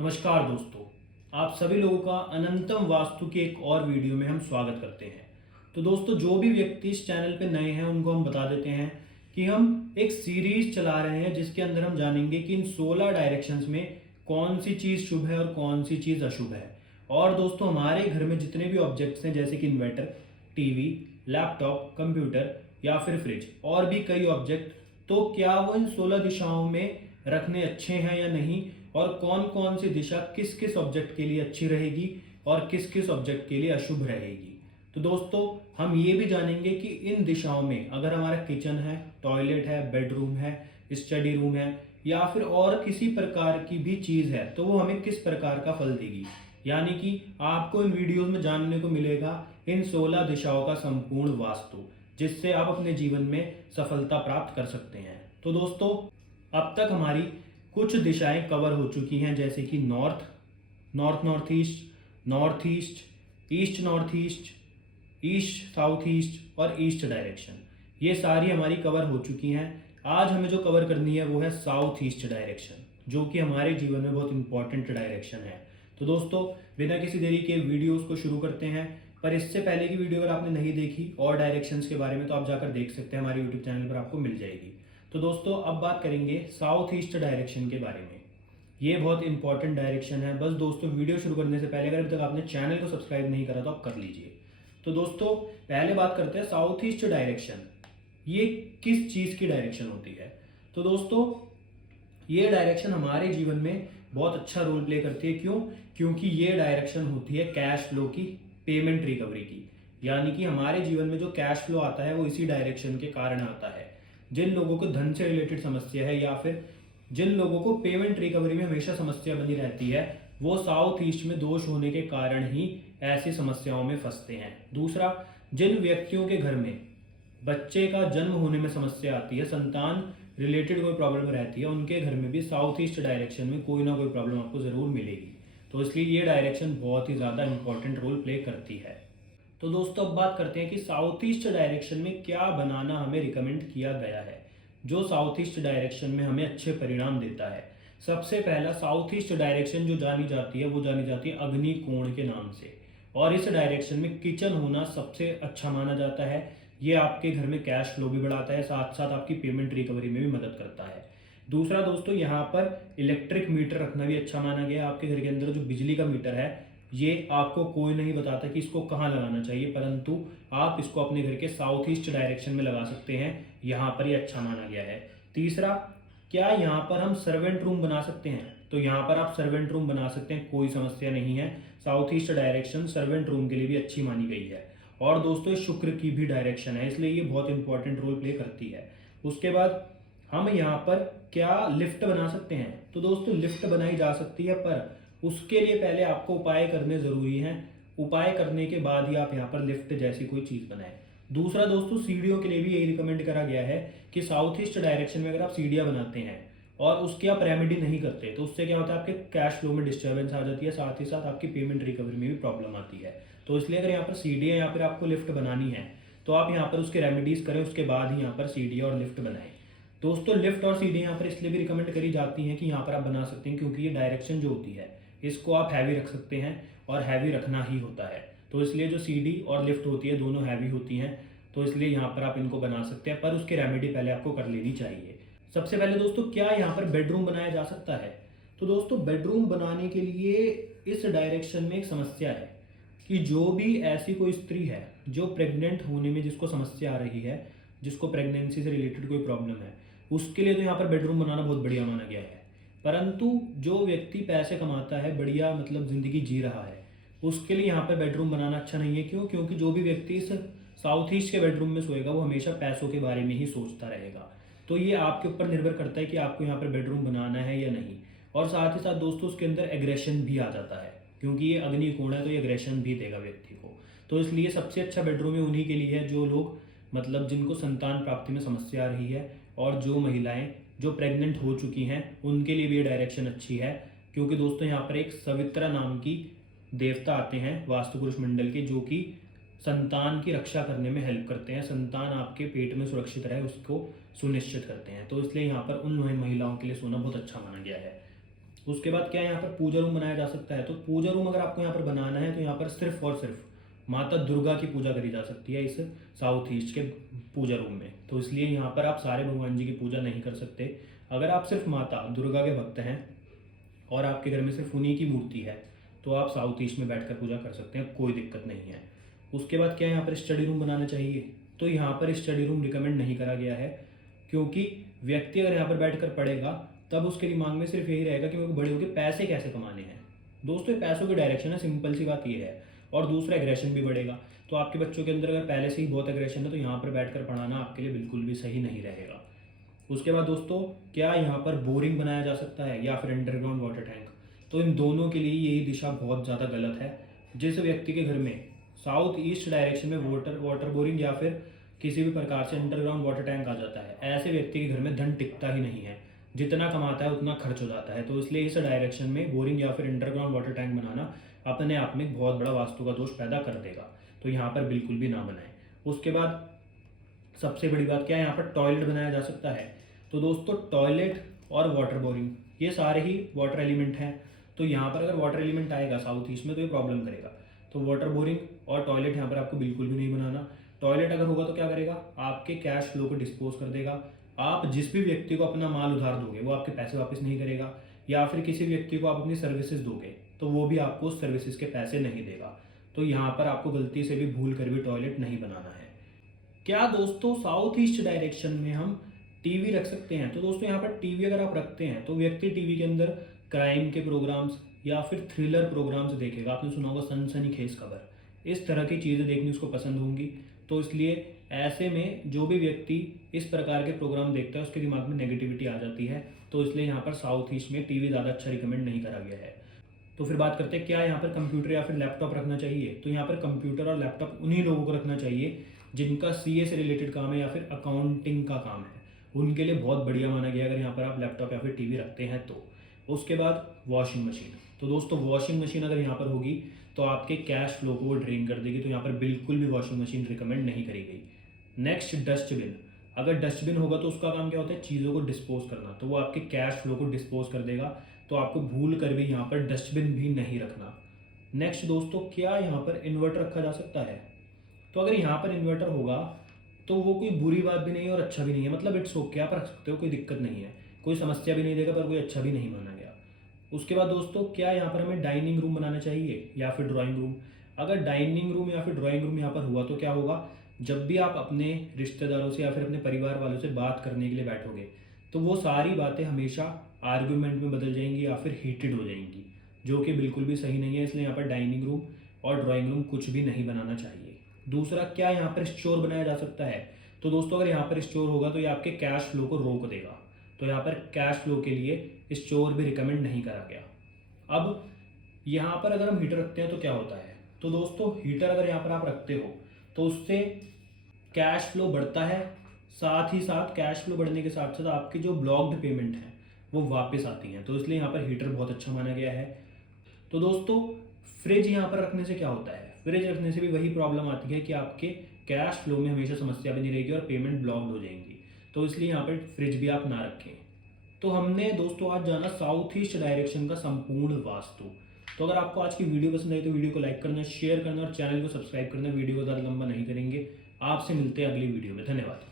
नमस्कार दोस्तों, आप सभी लोगों का अनंतम वास्तु के एक और वीडियो में हम स्वागत करते हैं। तो दोस्तों, जो भी व्यक्ति इस चैनल पे नए हैं उनको हम बता देते हैं कि हम एक सीरीज चला रहे हैं जिसके अंदर हम जानेंगे कि इन 16 डायरेक्शंस में कौन सी चीज़ शुभ है और कौन सी चीज़ अशुभ है। और दोस्तों, हमारे घर में जितने भी ऑब्जेक्ट्स हैं जैसे कि इन्वर्टर, टीवी, लैपटॉप, कंप्यूटर या फिर फ्रिज और भी कई ऑब्जेक्ट, तो क्या वो इन 16 दिशाओं में रखने अच्छे हैं या नहीं, और कौन कौन सी दिशा किस किस ऑब्जेक्ट के लिए अच्छी रहेगी और किस किस ऑब्जेक्ट के लिए अशुभ रहेगी। तो दोस्तों, हम ये भी जानेंगे कि इन दिशाओं में अगर हमारा किचन है, टॉयलेट है, बेडरूम है, स्टडी रूम है या फिर और किसी प्रकार की भी चीज़ है तो वो हमें किस प्रकार का फल देगी। यानी कि आपको इन वीडियोस में जानने को मिलेगा इन 16 दिशाओं का संपूर्ण वास्तु, जिससे आप अपने जीवन में सफलता प्राप्त कर सकते हैं। तो दोस्तों, अब तक हमारी कुछ दिशाएं कवर हो चुकी हैं जैसे कि north, north east, east north east, east south east और ईस्ट डायरेक्शन। ये सारी हमारी कवर हो चुकी हैं। आज हमें जो कवर करनी है वो है साउथ ईस्ट डायरेक्शन, जो कि हमारे जीवन में बहुत इंपॉर्टेंट डायरेक्शन है। तो दोस्तों, बिना किसी देरी के वीडियोस को शुरू करते हैं। पर इससे पहले की वीडियो अगर आपने नहीं देखी और डायरेक्शंस के बारे में, तो आप जाकर देख सकते हैं, हमारे यूट्यूब चैनल पर आपको मिल जाएगी। तो दोस्तों, अब बात करेंगे साउथ ईस्ट डायरेक्शन के बारे में। ये बहुत इंपॉर्टेंट डायरेक्शन है। बस दोस्तों, वीडियो शुरू करने से पहले अगर अभी तक आपने चैनल को सब्सक्राइब नहीं करा तो आप कर लीजिए। तो दोस्तों, पहले बात करते हैं साउथ ईस्ट डायरेक्शन। ये किस चीज़ की डायरेक्शन होती है? तो दोस्तों, ये डायरेक्शन हमारे जीवन में बहुत अच्छा रोल प्ले करती है। क्यों? क्योंकि ये डायरेक्शन होती है कैश फ्लो की, पेमेंट रिकवरी की। यानी कि हमारे जीवन में जो कैश फ्लो आता है वो इसी डायरेक्शन के कारण आता है। जिन लोगों को धन से रिलेटेड समस्या है या फिर जिन लोगों को पेमेंट रिकवरी में हमेशा समस्या बनी रहती है, वो साउथ ईस्ट में दोष होने के कारण ही ऐसी समस्याओं में फंसते हैं। दूसरा, जिन व्यक्तियों के घर में बच्चे का जन्म होने में समस्या आती है, संतान रिलेटेड कोई प्रॉब्लम रहती है, उनके घर में भी साउथ ईस्ट डायरेक्शन में कोई ना कोई प्रॉब्लम आपको ज़रूर मिलेगी। तो इसलिए ये डायरेक्शन बहुत ही ज़्यादा इंपॉर्टेंट रोल प्ले करती है। तो दोस्तों, अब बात करते हैं कि साउथ ईस्ट डायरेक्शन में क्या बनाना हमें रिकमेंड किया गया है जो साउथ ईस्ट डायरेक्शन में हमें अच्छे परिणाम देता है। सबसे पहला, साउथ ईस्ट डायरेक्शन जो जानी जाती है वो जानी जाती है अग्नि कोण के नाम से। और इस डायरेक्शन में किचन होना सबसे अच्छा माना जाता है। ये आपके घर में कैश फ्लो भी बढ़ाता है, साथ साथ आपकी पेमेंट रिकवरी में भी मदद करता है। दूसरा दोस्तों, यहाँ पर इलेक्ट्रिक मीटर रखना भी अच्छा माना गया है। आपके घर के अंदर जो बिजली का मीटर है, ये आपको कोई नहीं बताता कि इसको कहाँ लगाना चाहिए, परंतु आप इसको अपने घर के साउथ ईस्ट डायरेक्शन में लगा सकते हैं। यहाँ पर ये अच्छा माना गया है। तीसरा, क्या यहाँ पर हम सर्वेंट रूम बना सकते हैं? तो यहाँ पर आप सर्वेंट रूम बना सकते हैं, कोई समस्या नहीं है। South east direction servant room के लिए भी अच्छी मानी गई है। और दोस्तों, शुक्र की भी डायरेक्शन है, इसलिए ये बहुत इंपॉर्टेंट रोल प्ले करती है। उसके बाद हम यहाँ पर क्या लिफ्ट बना सकते हैं? तो दोस्तों, लिफ्ट बनाई जा सकती है, पर उसके लिए पहले आपको उपाय करने ज़रूरी हैं। उपाय करने के बाद ही आप यहाँ पर लिफ्ट जैसी कोई चीज़ बनाएं। दूसरा दोस्तों, सीढ़ियों के लिए भी यही रिकमेंड करा गया है कि साउथ ईस्ट डायरेक्शन में अगर आप सीढ़ियाँ बनाते हैं और उसकी आप रेमेडी नहीं करते तो उससे क्या होता है, आपके कैश फ्लो में डिस्टर्बेंस आ जाती है, साथ ही साथ आपकी पेमेंट रिकवरी में भी प्रॉब्लम आती है। तो इसलिए अगर यहाँ पर सीढ़ियाँ या फिर आपको लिफ्ट बनानी है तो आप यहाँ पर उसके रेमेडीज़ करें, उसके बाद ही यहाँ पर सीढ़ियाँ और लिफ्ट बनाएं। दोस्तों, लिफ्ट और सीढ़ी यहाँ पर इसलिए भी रिकमेंड करी जाती हैं कि यहाँ पर आप बना सकते हैं क्योंकि ये डायरेक्शन जो होती है इसको आप हैवी रख सकते हैं और हैवी रखना ही होता है। तो इसलिए जो सीढ़ी और लिफ्ट होती है दोनों हैवी होती हैं, तो इसलिए यहाँ पर आप इनको बना सकते हैं, पर उसकी रेमेडी पहले आपको कर लेनी चाहिए। सबसे पहले दोस्तों, क्या यहाँ पर बेडरूम बनाया जा सकता है? तो दोस्तों, बेडरूम बनाने के लिए इस डायरेक्शन में एक समस्या है कि जो भी ऐसी कोई स्त्री है जो प्रेग्नेंट होने में जिसको समस्या आ रही है, जिसको प्रेगनेंसी से रिलेटेड कोई प्रॉब्लम है, उसके लिए तो यहाँ पर बेडरूम बनाना बहुत बढ़िया माना गया है। परंतु जो व्यक्ति पैसे कमाता है, बढ़िया मतलब ज़िंदगी जी रहा है, उसके लिए यहाँ पर बेडरूम बनाना अच्छा नहीं है। क्यों? क्योंकि जो भी व्यक्ति इस साउथ ईस्ट के बेडरूम में सोएगा वो हमेशा पैसों के बारे में ही सोचता रहेगा। तो ये आपके ऊपर निर्भर करता है कि आपको यहाँ पर बेडरूम बनाना है या नहीं। और साथ ही साथ दोस्तों, उसके अंदर एग्रेशन भी आ जाता है क्योंकि ये अग्नि कोण है, तो ये एग्रेशन भी देगा व्यक्ति को। तो इसलिए सबसे अच्छा बेडरूम है उन्हीं के लिए है जो लोग मतलब जिनको संतान प्राप्ति में समस्या आ रही है, और जो महिलाएं जो प्रेग्नेंट हो चुकी हैं उनके लिए भी ये डायरेक्शन अच्छी है। क्योंकि दोस्तों, यहाँ पर एक सवित्रा नाम की देवता आते हैं वास्तु पुरुष मंडल के, जो कि संतान की रक्षा करने में हेल्प करते हैं, संतान आपके पेट में सुरक्षित रहे उसको सुनिश्चित करते हैं। तो इसलिए यहाँ पर उन महिलाओं के लिए सोना बहुत अच्छा माना गया है। उसके बाद क्या यहाँ पर पूजा रूम बनाया जा सकता है। तो पूजा रूम अगर आपको यहाँ पर बनाना है तो यहाँ पर सिर्फ और सिर्फ माता दुर्गा की पूजा करी जा सकती है इस साउथ ईस्ट के पूजा रूम में। तो इसलिए यहाँ पर आप सारे भगवान जी की पूजा नहीं कर सकते। अगर आप सिर्फ माता दुर्गा के भक्त हैं और आपके घर में सिर्फ उन्हीं की मूर्ति है तो आप साउथ ईस्ट में बैठकर पूजा कर सकते हैं, कोई दिक्कत नहीं है। उसके बाद क्या यहाँ पर स्टडी रूम बनाना चाहिए। तो यहाँ पर स्टडी रूम रिकमेंड नहीं करा गया है, क्योंकि व्यक्ति अगर यहाँ पर बैठकर पढ़ेगा तब उसके दिमाग में सिर्फ यही रहेगा कि मेरे को बड़े होकर पैसे कैसे कमाने हैं। दोस्तों ये पैसों की डायरेक्शन है, सिंपल सी बात ये है। और दूसरा एग्रेशन भी बढ़ेगा। तो आपके बच्चों के अंदर अगर पहले से ही बहुत एग्रेशन है तो यहाँ पर बैठकर पढ़ाना आपके लिए बिल्कुल भी सही नहीं रहेगा। उसके बाद दोस्तों क्या यहाँ पर बोरिंग बनाया जा सकता है या फिर अंडरग्राउंड वाटर टैंक। तो इन दोनों के लिए यही दिशा बहुत ज़्यादा गलत है। जिस व्यक्ति के घर में साउथ ईस्ट डायरेक्शन में वाटर बोरिंग या फिर किसी भी प्रकार से अंडरग्राउंड वाटर टैंक आ जाता है, ऐसे व्यक्ति के घर में धन टिकता ही नहीं है। जितना कमाता है उतना खर्च हो जाता है। तो इसलिए इस डायरेक्शन में बोरिंग या फिर अंडरग्राउंड वाटर टैंक बनाना अपने आप में एक बहुत बड़ा वास्तु का दोष पैदा कर देगा। तो यहाँ पर बिल्कुल भी ना बनाएं। उसके बाद सबसे बड़ी बात क्या है, यहाँ पर टॉयलेट बनाया जा सकता है। तो दोस्तों टॉयलेट और वाटर बोरिंग ये सारे ही वाटर एलिमेंट हैं। तो यहाँ पर अगर वाटर एलिमेंट आएगा साउथ ईस्ट में तो ये प्रॉब्लम करेगा। तो वाटर बोरिंग और टॉयलेट यहाँ पर आपको बिल्कुल भी नहीं बनाना। टॉयलेट अगर होगा तो क्या करेगा, आपके कैश फ्लो को डिस्पोज कर देगा। आप जिस भी व्यक्ति को अपना माल उधार दोगे वो आपके पैसे वापस नहीं करेगा, या फिर किसी व्यक्ति को आप अपनी सर्विसेज दोगे तो वो भी आपको उस सर्विसेज के पैसे नहीं देगा। तो यहाँ पर आपको गलती से भी भूल कर भी टॉयलेट नहीं बनाना है। क्या दोस्तों साउथ ईस्ट डायरेक्शन में हम टीवी रख सकते हैं। तो दोस्तों यहाँ पर टीवी अगर आप रखते हैं तो व्यक्ति टीवी के अंदर क्राइम के प्रोग्राम्स या फिर थ्रिलर प्रोग्राम्स देखेगा। आपने सुना होगा सनसनीखेज खबर, इस तरह की चीज़ें देखनी उसको पसंद होंगी। तो इसलिए ऐसे में जो भी व्यक्ति इस प्रकार के प्रोग्राम देखता है उसके दिमाग में नेगेटिविटी आ जाती है। तो इसलिए यहाँ पर साउथ ईस्ट में टीवी ज़्यादा अच्छा रिकमेंड नहीं करा गया है। तो फिर बात करते हैं क्या यहाँ पर कंप्यूटर या फिर लैपटॉप रखना चाहिए। तो यहाँ पर कंप्यूटर और लैपटॉप उन्हीं लोगों को रखना चाहिए जिनका सीए से रिलेटेड काम है या फिर अकाउंटिंग का काम है, उनके लिए बहुत बढ़िया माना गया अगर यहाँ पर आप लैपटॉप या फिर टीवी रखते हैं तो। उसके बाद वॉशिंग मशीन। तो दोस्तों वॉशिंग मशीन अगर यहाँ पर होगी तो आपके कैश फ्लो को वो ड्रेन कर देगी। तो यहाँ पर बिल्कुल भी वॉशिंग मशीन रिकमेंड नहीं करी गई। Next dustbin. अगर डस्टबिन होगा तो उसका काम क्या होता है, चीज़ों को डिस्पोज करना। तो वो आपके कैश फ्लो को डिस्पोज कर देगा। तो आपको भूल कर भी यहाँ पर डस्टबिन भी नहीं रखना। नेक्स्ट दोस्तों क्या यहाँ पर इन्वर्टर रखा जा सकता है। तो अगर यहाँ पर इन्वर्टर होगा तो वो कोई बुरी बात भी नहीं है और अच्छा भी नहीं है, मतलब इट्स ओके, आप रख सकते हो, कोई दिक्कत नहीं है, कोई समस्या भी नहीं देगा पर कोई अच्छा भी नहीं माना गया। उसके बाद दोस्तों क्या यहाँ पर हमें डाइनिंग रूम बनाना चाहिए या फिर ड्राइंग रूम। अगर डाइनिंग रूम या फिर ड्राइंग रूम यहाँ पर हुआ तो क्या होगा, जब भी आप अपने रिश्तेदारों से या फिर अपने परिवार वालों से बात करने के लिए बैठोगे तो वो सारी बातें हमेशा आर्ग्यूमेंट में बदल जाएंगी या फिर हीटेड हो जाएंगी, जो कि बिल्कुल भी सही नहीं है। इसलिए यहाँ पर डाइनिंग रूम और ड्राइंग रूम कुछ भी नहीं बनाना चाहिए। दूसरा क्या यहाँ पर स्टोर बनाया जा सकता है। तो दोस्तों अगर यहाँ पर स्टोर होगा तो ये आपके कैश फ्लो को रोक देगा। तो यहाँ पर कैश फ्लो के लिए स्टोर भी रिकमेंड नहीं करा गया। अब यहाँ पर अगर हम हीटर रखते हैं तो क्या होता है। तो दोस्तों हीटर अगर यहाँ पर आप रखते हो तो उससे कैश फ्लो बढ़ता है, साथ ही साथ कैश फ्लो बढ़ने के साथ साथ आपकी जो ब्लॉक्ड पेमेंट है वो वापस आती हैं। तो इसलिए यहाँ पर हीटर बहुत अच्छा माना गया है। तो दोस्तों फ्रिज यहाँ पर रखने से क्या होता है, फ्रिज रखने से भी वही प्रॉब्लम आती है कि आपके कैश फ्लो में हमेशा समस्या बनी रहेगी और पेमेंट ब्लॉक्ड हो जाएंगी। तो इसलिए यहाँ पर फ्रिज भी आप ना रखें। तो हमने दोस्तों आज जाना साउथ ईस्ट डायरेक्शन का संपूर्ण वास्तु। तो अगर आपको आज की वीडियो पसंद आई तो वीडियो को लाइक करना, शेयर करना और चैनल को सब्सक्राइब करना। वीडियो को ज़्यादा लंबा नहीं करेंगे। आपसे मिलते हैं अगली वीडियो में। धन्यवाद।